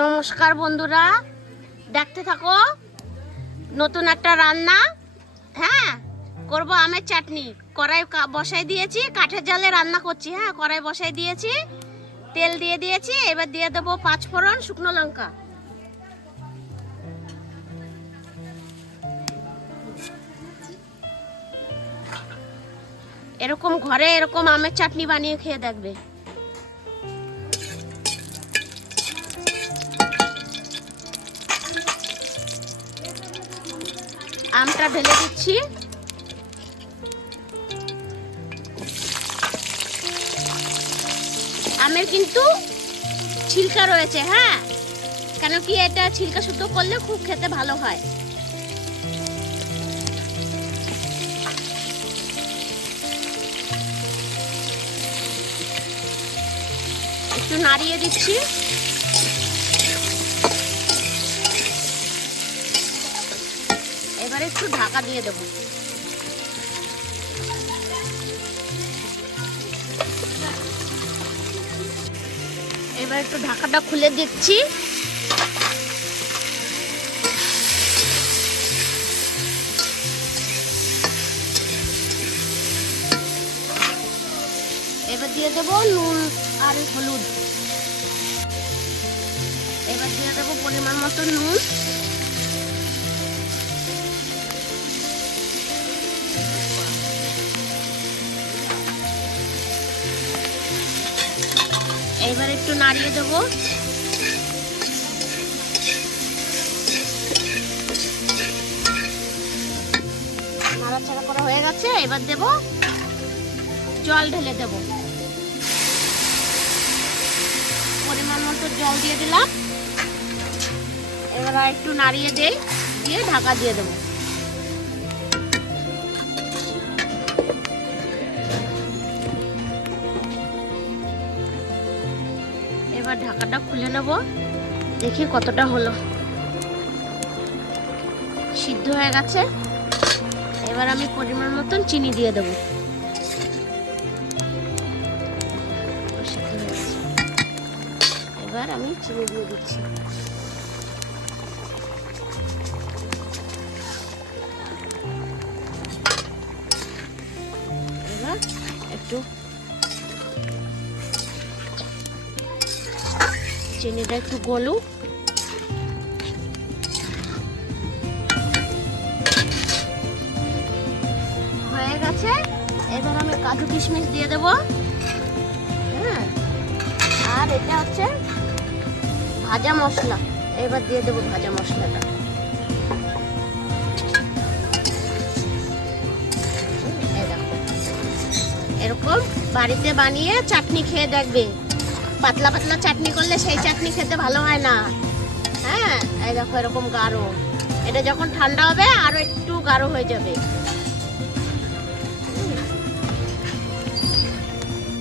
নমস্কার বন্ধুরা, দেখতে থাকো নতুন একটা রান্না। হ্যাঁ, করব আমের চাটনি। কড়াই বসাই দিয়েছি, কাঠের জালে রান্না করছি। হ্যাঁ, কড়াই বসাই দিয়েছি, তেল দিয়ে দিয়েছি। এবার দিয়ে দেবো 5 ফোড়ন, শুকনো লঙ্কা। এরকম ঘরে এরকম আমের চাটনি বানিয়ে খেয়ে দেখবে। আমটা ঢেলে দিচ্ছি। আমের কিন্তু ছিলকা রয়েছে। হ্যাঁ, কেন কি এটা ছিলকা শুদ্ধ করলে খুব খেতে ভালো হয়। একটু নাড়িয়ে দিচ্ছি। এবারে একটু ঢাকা দিয়ে দেবো। এবার একটু ঢাকাটা খুলে দিচ্ছি। এবার দিয়ে দেবো নুন আর হলুদ। এবার দিয়ে দেবো পরিমাণ মতো নুন। এবার একটু নাড়িয়ে দেবো। নাড়াচাড়া করা হয়ে গেছে। এবার দেবো জল, ঢেলে দেবো। পরিমাণ মতো জল দিয়ে দিলাম। এবার একটু নাড়িয়ে দেই, দিয়ে ঢাকা দিয়ে দেবো। এবার ঢাকাটা খুলে নেব, দেখি কতটা হলো। সিদ্ধ হয়ে গেছে। এবার আমি পরিমাণ মতন চিনি দিয়ে দেবো। এবার আমি চিনি দিয়ে দিচ্ছি। এবার একটু চিনিটা একটু গলুক। হয়ে গেছে। এবার আমি কাজু কিশমিশ দিয়ে দেবো। হ্যাঁ, আর এটা হচ্ছে ভাজা মশলা। এবার দিয়ে দেবো ভাজা মশলাটা। এরকম বাড়িতে বানিয়ে চাটনি খেয়ে দেখবে। পাতলা পাতলা চাটনি করলে সেই চাটনি খেতে ভালো হয় না। হ্যাঁ, এই দেখো এরকম গাঢ়। এটা যখন ঠান্ডা হবে আরো একটু গাঢ় হয়ে যাবে।